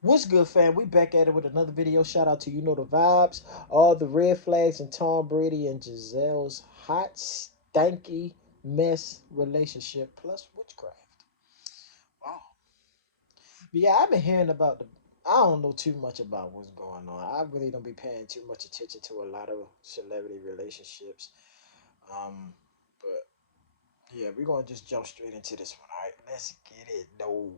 What's good, fam? We back at it with another video. Shout out to You Know the Vibes. All the red flags in Tom Brady and Gisele's hot, stanky mess relationship plus witchcraft. Wow. But yeah, I've been hearing about the. I don't know too much about what's going on. I really don't be paying too much attention to a lot of celebrity relationships. Um, but yeah, we're gonna just jump straight into this one. All right, let's get it. No.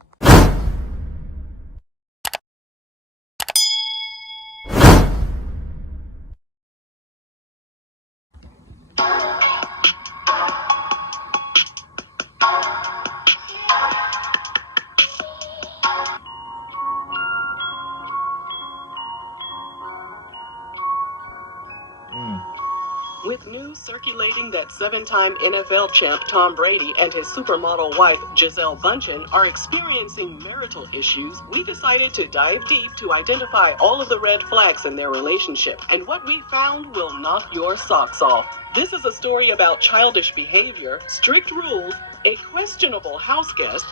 Mm. With news circulating that seven-time NFL champ Tom Brady and his supermodel wife Gisele Bundchen are experiencing marital issues, we decided to dive deep to identify all of the red flags in their relationship. And what we found will knock your socks off. This is a story about childish behavior, strict rules, a questionable house guest,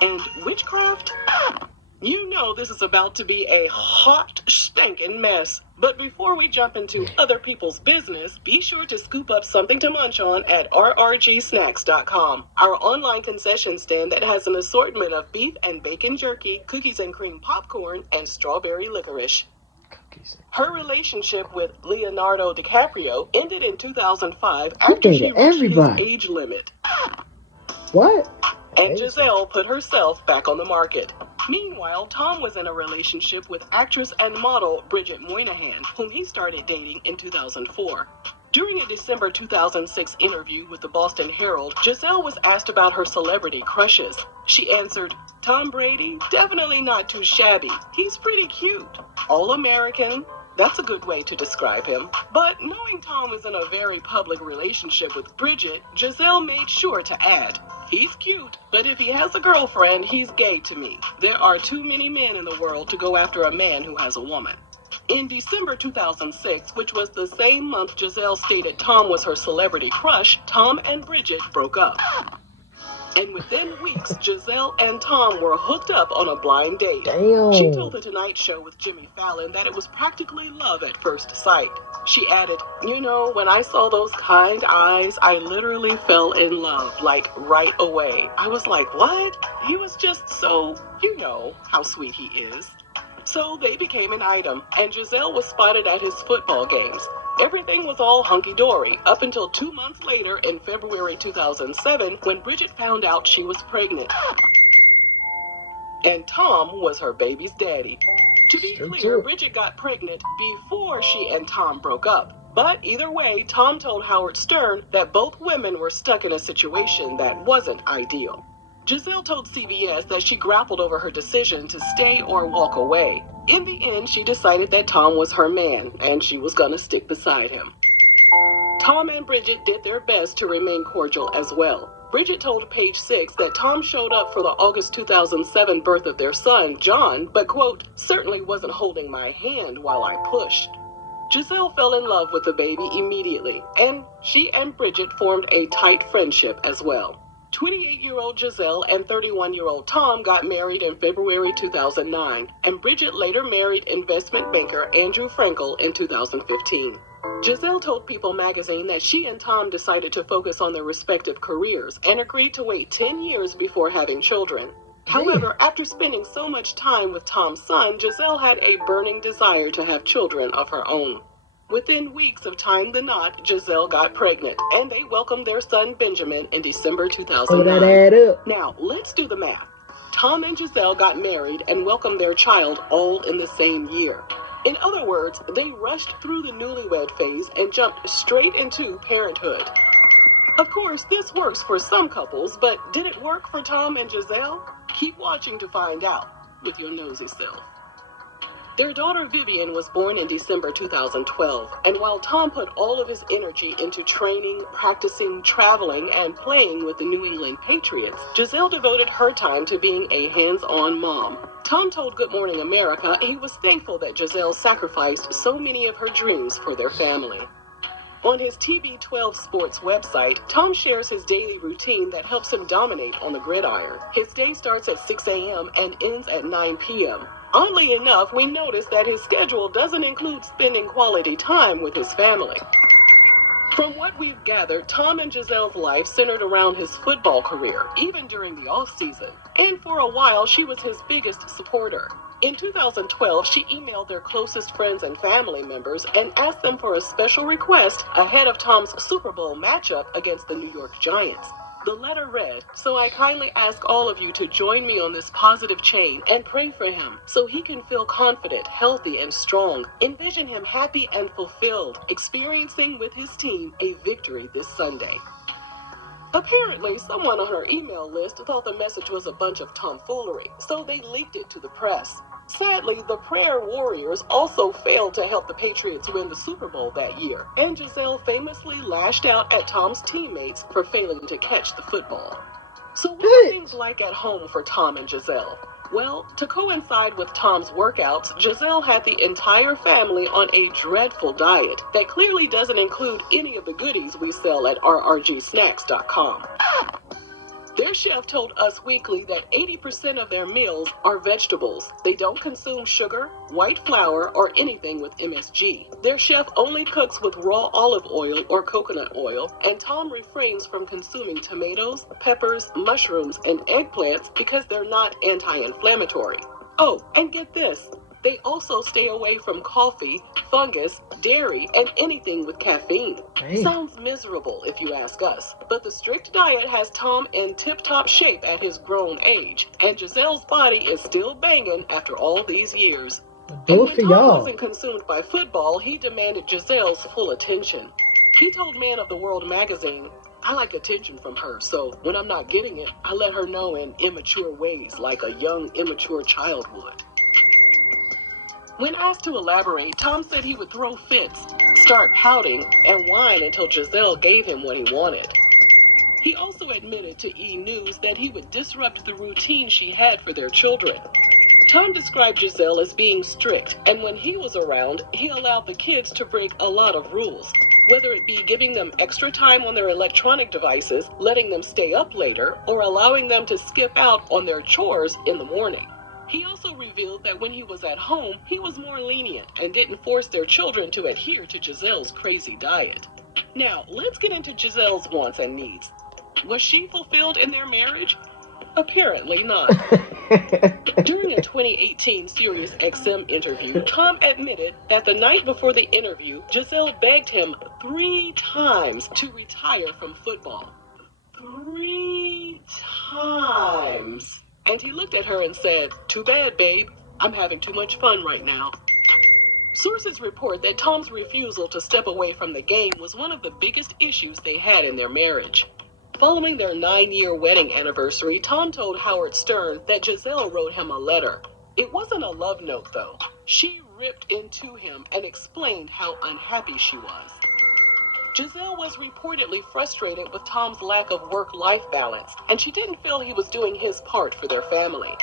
and witchcraft. You know this is about to be a hot, stinking mess. But before we jump into other people's business, be sure to scoop up something to munch on at rrgsnacks.com, our online concession stand that has an assortment of beef and bacon jerky, cookies and cream popcorn, and strawberry licorice. Her relationship with Leonardo DiCaprio ended in 2005 after she reached his age limit. What? And Gisele put herself back on the market. Meanwhile, Tom was in a relationship with actress and model Bridget Moynihan, whom he started dating in 2004. During a December 2006 interview with the Boston Herald, Gisele was asked about her celebrity crushes. She answered, "Tom Brady, definitely not too shabby. He's pretty cute. All-American. That's a good way to describe him." But knowing Tom is in a very public relationship with Bridget, Gisele made sure to add, "He's cute, but if he has a girlfriend, he's gay to me. There are too many men in the world to go after a man who has a woman." In December 2006, which was the same month Gisele stated Tom was her celebrity crush, Tom and Bridget broke up. And within weeks, Gisele and Tom were hooked up on a blind date. Damn. She told The Tonight Show with Jimmy Fallon that it was practically love at first sight. She added, "You know, when I saw those kind eyes, I literally fell in love, like right away. I was like, what? He was just so, you know, how sweet he is." So they became an item, and Gisele was spotted at his football games. Everything was all hunky-dory up until 2 months later in February 2007 when Bridget found out she was pregnant. And Tom was her baby's daddy. To be clear, Bridget got pregnant before she and Tom broke up. But either way, Tom told Howard Stern that both women were stuck in a situation that wasn't ideal. Gisele told CBS that she grappled over her decision to stay or walk away. In the end, she decided that Tom was her man, and she was gonna stick beside him. Tom and Bridget did their best to remain cordial as well. Bridget told Page Six that Tom showed up for the August 2007 birth of their son, John, but, quote, "certainly wasn't holding my hand while I pushed." Gisele fell in love with the baby immediately, and she and Bridget formed a tight friendship as well. 28-year-old Gisele and 31-year-old Tom got married in February 2009, and Bridget later married investment banker Andrew Frankel in 2015. Gisele told People magazine that she and Tom decided to focus on their respective careers and agreed to wait 10 years before having children. However, after spending so much time with Tom's son, Gisele had a burning desire to have children of her own. Within weeks of tying the knot, Gisele got pregnant, and they welcomed their son Benjamin in December 2009. Now, let's do the math. Tom and Gisele got married and welcomed their child all in the same year. In other words, they rushed through the newlywed phase and jumped straight into parenthood. Of course, this works for some couples, but did it work for Tom and Gisele? Keep watching to find out with your nosy self. Their daughter Vivian was born in December 2012, and while Tom put all of his energy into training, practicing, traveling, and playing with the New England Patriots, Gisele devoted her time to being a hands-on mom. Tom told Good Morning America he was thankful that Gisele sacrificed so many of her dreams for their family. On his TB12 Sports website, Tom shares his daily routine that helps him dominate on the gridiron. His day starts at 6 a.m. and ends at 9 p.m. Oddly enough, we notice that his schedule doesn't include spending quality time with his family. From what we've gathered, Tom and Gisele's life centered around his football career, even during the off-season. And for a while, she was his biggest supporter. In 2012, she emailed their closest friends and family members and asked them for a special request ahead of Tom's Super Bowl matchup against the New York Giants. The letter read, "So I kindly ask all of you to join me on this positive chain and pray for him so he can feel confident, healthy, and strong. Envision him happy and fulfilled, experiencing with his team a victory this Sunday." Apparently, someone on her email list thought the message was a bunch of tomfoolery, so they leaked it to the press. Sadly, the prayer warriors also failed to help the Patriots win the Super Bowl that year, and Gisele famously lashed out at Tom's teammates for failing to catch the football. So what are things like at home for Tom and Gisele? Well, to coincide with Tom's workouts, Gisele had the entire family on a dreadful diet that clearly doesn't include any of the goodies we sell at rrgsnacks.com. Their chef told Us Weekly that 80% of their meals are vegetables. They don't consume sugar, white flour, or anything with MSG. Their chef only cooks with raw olive oil or coconut oil, and Tom refrains from consuming tomatoes, peppers, mushrooms, and eggplants because they're not anti-inflammatory. Oh, and get this. They also stay away from coffee, fungus, dairy, and anything with caffeine. Sounds miserable if you ask us, but the strict diet has Tom in tip-top shape at his grown age, and Gisele's body is still banging after all these years. And when Tom wasn't consumed by football, he demanded Gisele's full attention. He told Man of the World magazine, "I like attention from her, so when I'm not getting it, I let her know in immature ways like a young, immature child would." When asked to elaborate, Tom said he would throw fits, start pouting, and whine until Gisele gave him what he wanted. He also admitted to E! News that he would disrupt the routine she had for their children. Tom described Gisele as being strict, and when he was around, he allowed the kids to break a lot of rules, whether it be giving them extra time on their electronic devices, letting them stay up later, or allowing them to skip out on their chores in the morning. He also revealed that when he was at home, he was more lenient and didn't force their children to adhere to Gisele's crazy diet. Now, let's get into Gisele's wants and needs. Was she fulfilled in their marriage? Apparently not. During a 2018 Sirius XM interview, Tom admitted that the night before the interview, Gisele begged him 3 times to retire from football. 3 times. And he looked at her and said, "Too bad, babe. I'm having too much fun right now." Sources report that Tom's refusal to step away from the game was one of the biggest issues they had in their marriage. Following their 9-year wedding anniversary, Tom told Howard Stern that Gisele wrote him a letter. It wasn't a love note, though. She ripped into him and explained how unhappy she was. Gisele was reportedly frustrated with Tom's lack of work-life balance, and she didn't feel he was doing his part for their family.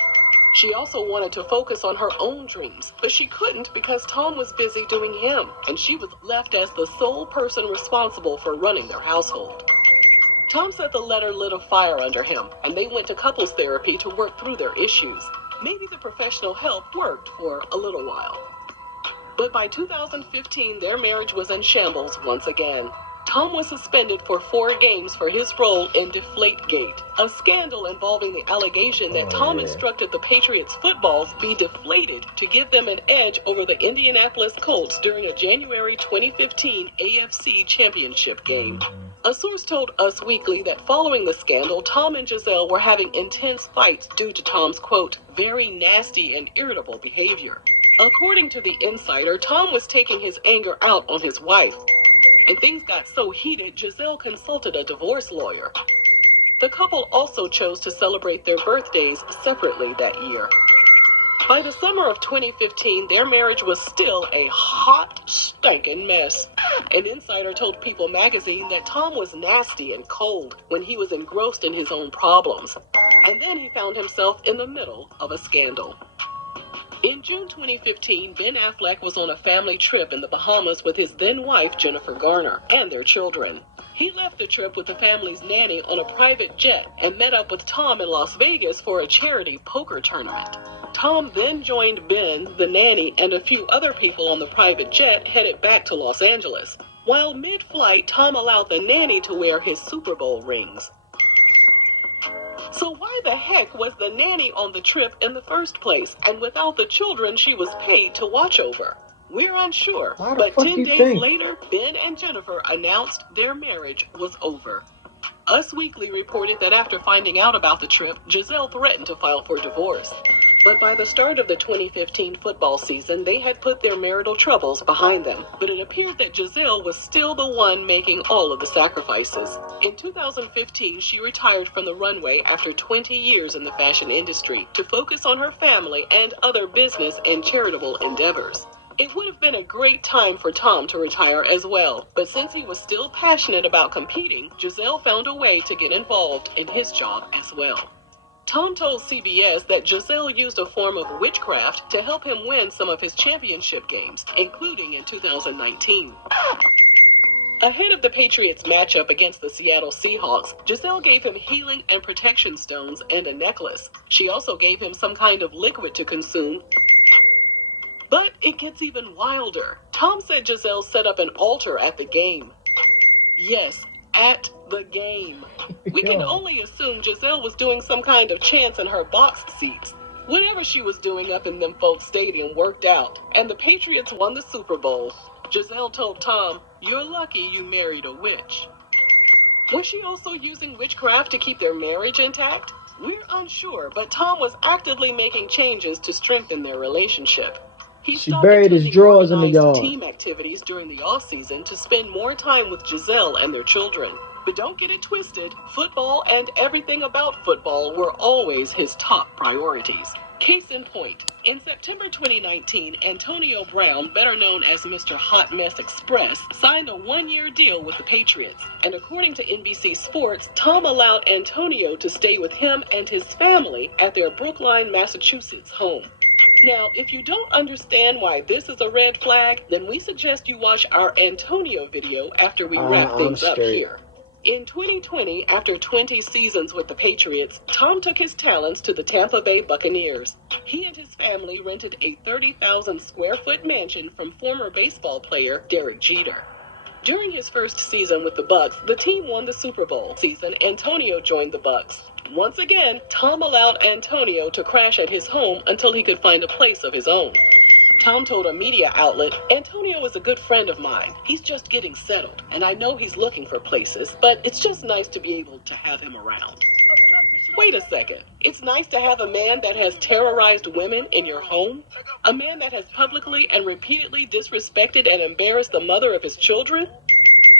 She also wanted to focus on her own dreams, but she couldn't because Tom was busy doing him, and she was left as the sole person responsible for running their household. Tom said the letter lit a fire under him, and they went to couples therapy to work through their issues. Maybe the professional help worked for a little while. But by 2015, their marriage was in shambles once again. Tom was suspended for 4 games for his role in Deflategate, a scandal involving the allegation that Tom instructed the Patriots footballs be deflated to give them an edge over the Indianapolis Colts during a January 2015 AFC Championship game. A source told Us Weekly that following the scandal, Tom and Gisele were having intense fights due to Tom's, quote, very nasty and irritable behavior. According to the insider, Tom was taking his anger out on his wife, and things got so heated, Gisele consulted a divorce lawyer. The couple also chose to celebrate their birthdays separately that year. By the summer of 2015, their marriage was still a hot, stinking mess. An insider told People magazine that Tom was nasty and cold when he was engrossed in his own problems, and then he found himself in the middle of a scandal. In June 2015, Ben Affleck was on a family trip in the Bahamas with his then-wife Jennifer Garner and their children. He left the trip with the family's nanny on a private jet and met up with Tom in Las Vegas for a charity poker tournament. Tom then joined Ben, the nanny, and a few other people on the private jet headed back to Los Angeles. While mid-flight, Tom allowed the nanny to wear his Super Bowl rings. So why the heck was the nanny on the trip in the first place? And without the children she was paid to watch over? We're unsure. But 10 days later, Ben and Jennifer announced their marriage was over. Us Weekly reported that after finding out about the trip, Gisele threatened to file for divorce. But by the start of the 2015 football season, they had put their marital troubles behind them. But it appeared that Gisele was still the one making all of the sacrifices. In 2015, she retired from the runway after 20 years in the fashion industry to focus on her family and other business and charitable endeavors. It would have been a great time for Tom to retire as well, but since he was still passionate about competing, Gisele found a way to get involved in his job as well. Tom told CBS that Gisele used a form of witchcraft to help him win some of his championship games, including in 2019. Ahead of the Patriots' matchup against the Seattle Seahawks, Gisele gave him healing and protection stones and a necklace. She also gave him some kind of liquid to consume. But it gets even wilder. Tom said Gisele set up an altar at the game. Yes, at the game. We can only assume Gisele was doing some kind of chants in her boxed seats. Whatever she was doing up in them folks' stadium worked out, and the Patriots won the Super Bowl. Gisele told Tom, "You're lucky you married a witch." Was she also using witchcraft to keep their marriage intact? We're unsure, but Tom was actively making changes to strengthen their relationship. She buried his drawers in the yard. Team activities during the off-season to spend more time with Gisele and their children. But don't get it twisted, football and everything about football were always his top priorities. Case in point, in September 2019, Antonio Brown, better known as Mr. Hot Mess Express, signed a one-year deal with the Patriots. And according to NBC Sports, Tom allowed Antonio to stay with him and his family at their Brookline, Massachusetts home. Now, if you don't understand why this is a red flag, then we suggest you watch our Antonio video after we wrap things up here. In 2020, after 20 seasons with the Patriots, Tom took his talents to the Tampa Bay Buccaneers. He and his family rented a 30,000 square foot mansion from former baseball player Derek Jeter. During his first season with the Bucs, the team won the Super Bowl. Season, Antonio joined the Bucs. Once again, Tom allowed Antonio to crash at his home until he could find a place of his own. Tom told a media outlet, "Antonio is a good friend of mine. He's just getting settled, and I know he's looking for places, but it's just nice to be able to have him around." Wait a second. It's nice to have a man that has terrorized women in your home? A man that has publicly and repeatedly disrespected and embarrassed the mother of his children?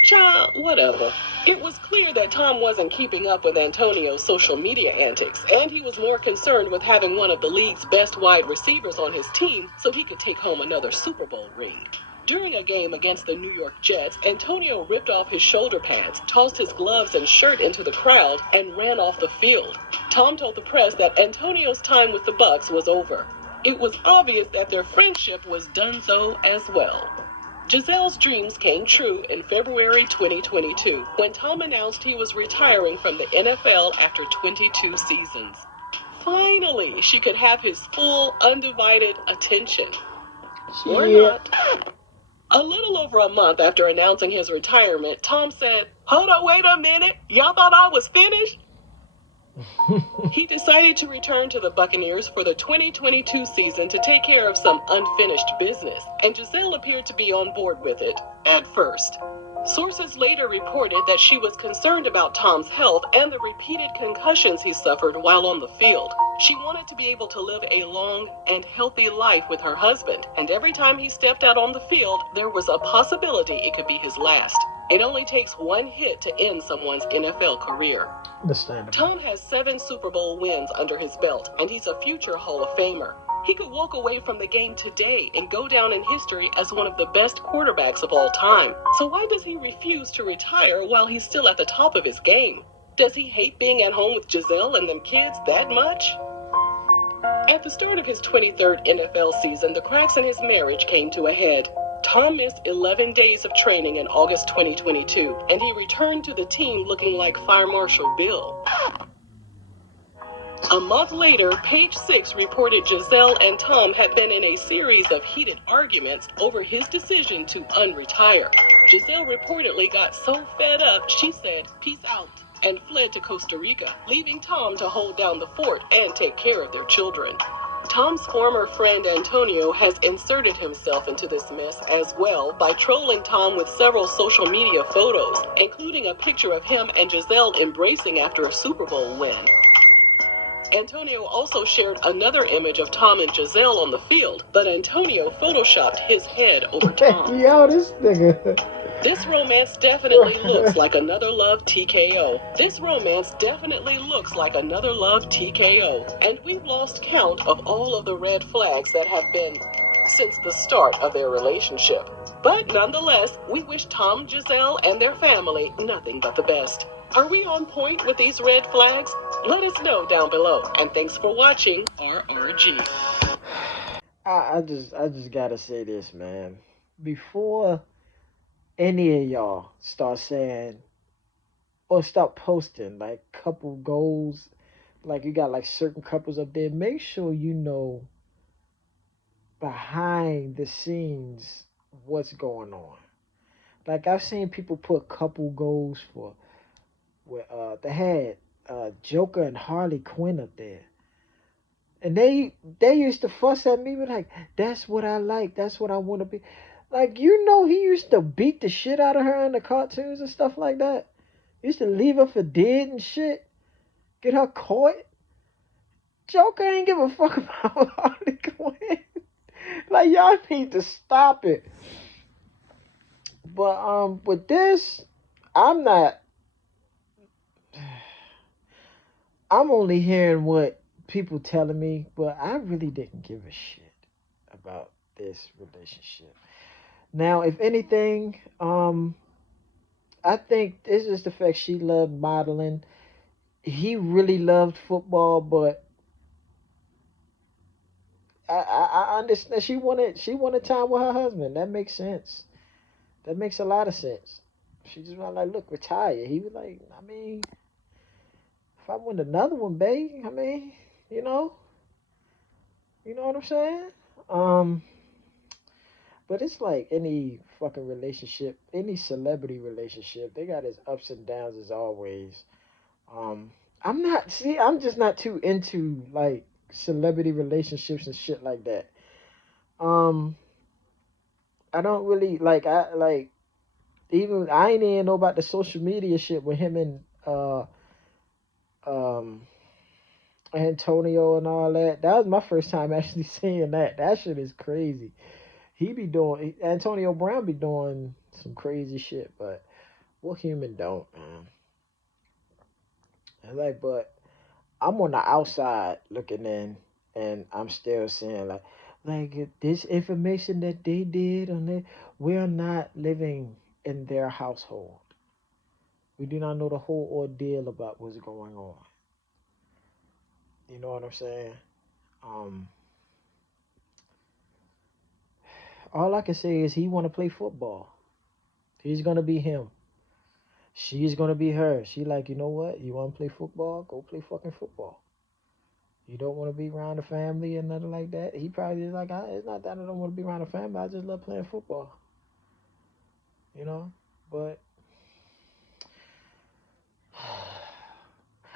Child, whatever. It was clear that Tom wasn't keeping up with Antonio's social media antics, and he was more concerned with having one of the league's best wide receivers on his team so he could take home another Super Bowl ring. During a game against the New York Jets, Antonio ripped off his shoulder pads, tossed his gloves and shirt into the crowd, and ran off the field. Tom told the press that Antonio's time with the Bucs was over. It was obvious that their friendship was donezo as well. Gisele's dreams came true in February 2022, when Tom announced he was retiring from the NFL after 22 seasons. Finally, she could have his full, undivided attention. Or not. A little over a month after announcing his retirement, Tom said, "Hold on, wait a minute. Y'all thought I was finished?" He decided to return to the Buccaneers for the 2022 season to take care of some unfinished business, and Gisele appeared to be on board with it at first. Sources later reported that she was concerned about Tom's health and the repeated concussions he suffered while on the field. She wanted to be able to live a long and healthy life with her husband, and every time he stepped out on the field, there was a possibility it could be his last. It only takes one hit to end someone's NFL career. Understandable. Tom has 7 Super Bowl wins under his belt, and he's a future Hall of Famer. He could walk away from the game today and go down in history as one of the best quarterbacks of all time. So why does he refuse to retire while he's still at the top of his game? Does he hate being at home with Gisele and them kids that much? At At the start of his 23rd NFL season, the cracks in his marriage came to a head. Tom missed 11 days of training in August 2022, and he returned to the team looking like Fire Marshal Bill. A month later, Page Six reported Gisele and Tom had been in a series of heated arguments over his decision to unretire. Gisele reportedly got so fed up, she said, "Peace out," and fled to Costa Rica, leaving Tom to hold down the fort and take care of their children. Tom's former friend Antonio has inserted himself into this mess as well by trolling Tom with several social media photos, including a picture of him and Gisele embracing after a Super Bowl win. Antonio also shared another image of Tom and Gisele on the field, but Antonio photoshopped his head over Tom. Yo, this nigga. This romance definitely looks like another love TKO. This romance definitely looks like another love TKO. And we've lost count of all of the red flags that have been since the start of their relationship. But nonetheless, we wish Tom, Gisele, and their family nothing but the best. Are we on point with these red flags? Let us know down below. And thanks for watching RRG. I just gotta say this, man. Before any of y'all start saying or start posting like couple goals, like you got like certain couples up there, make sure you know behind the scenes what's going on. Like I've seen people put couple goals for where they had Joker and Harley Quinn up there. And they used to fuss at me with like, that's what I like, that's what I want to be. Like he used to beat the shit out of her in the cartoons and stuff like that. He used to leave her for dead and shit. Get her caught. Joker ain't give a fuck about Harley Quinn. Like y'all need to stop it. But with this, I'm not. I'm only hearing what people telling me, but I really didn't give a shit about this relationship. Now, if anything, I think it's just the fact she loved modeling. He really loved football, but I understand she wanted time with her husband. That makes sense. That makes a lot of sense. She just was like, look, retire. He was like, I mean, if I want another one, babe, I mean, you know, you know what I'm saying? Um, but it's like any fucking relationship, any celebrity relationship, they got its ups and downs as always. Um, I'm just not too into like celebrity relationships and shit like that. Um, I don't really like even I ain't even know about the social media shit with him and um Antonio and all that. That was my first time actually seeing that. That shit is crazy. He be doing Antonio Brown be doing some crazy shit, but what human don't, man? And like, but I'm on the outside looking in, and I'm still seeing like this information that they did on it. We're not living in their household. We do not know the whole ordeal about what's going on. You know what I'm saying? Um, all I can say is he want to play football. He's gonna be him. She's gonna be her. She like, you know what? You want to play football? Go play fucking football. You don't want to be around the family and nothing like that. He probably is like, it's not that I don't want to be around the family. I just love playing football. You know, but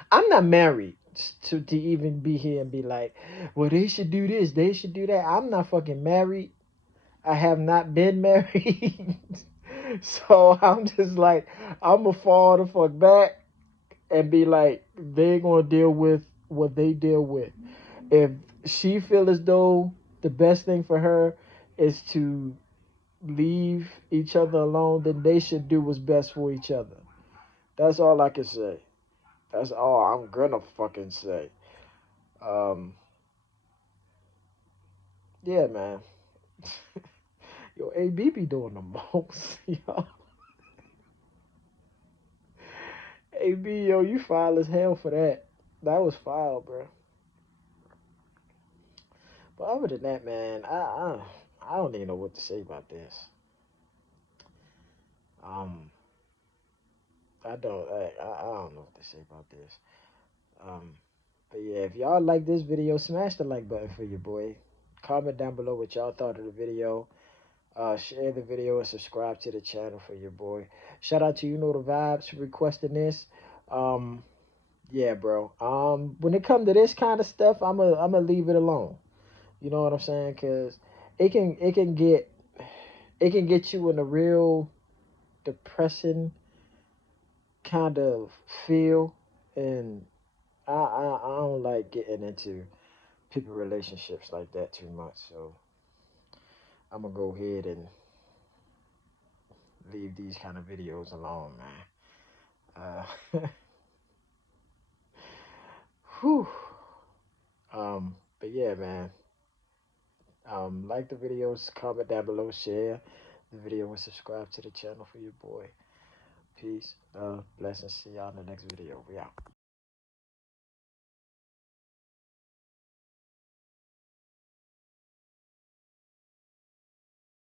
I'm not married to even be here and be like, well, they should do this, they should do that. I'm not fucking married. I have not been married. So I'm just like, I'm gonna fall the fuck back and be like, they're gonna deal with what they deal with. If she feel as though the best thing for her is to leave each other alone, then they should do what's best for each other. That's all I can say. That's all I'm gonna fucking say. Um, yeah, man. Yo, AB be doing the most, yo. AB, yo, you foul as hell for that. That was foul, bro. But other than that, man, I don't even know what to say about this. Um, I don't know what to say about this. Um, but yeah, if y'all like this video, smash the like button for your boy. Comment down below what y'all thought of the video. Share the video and subscribe to the channel for your boy. Shout out to You Know the Vibes for requesting this. Um, yeah, bro. When it comes to this kind of stuff, I'm gonna leave it alone. You know what I'm saying? Cause it can get you in a real depressing kind of feel, and I don't like getting into people relationships like that too much. So I'm gonna go ahead and leave these kind of videos alone, man. Whew. But yeah, man. Like the videos, comment down below, share the video, and subscribe to the channel for your boy. Peace, blessings. See y'all in the next video. We out.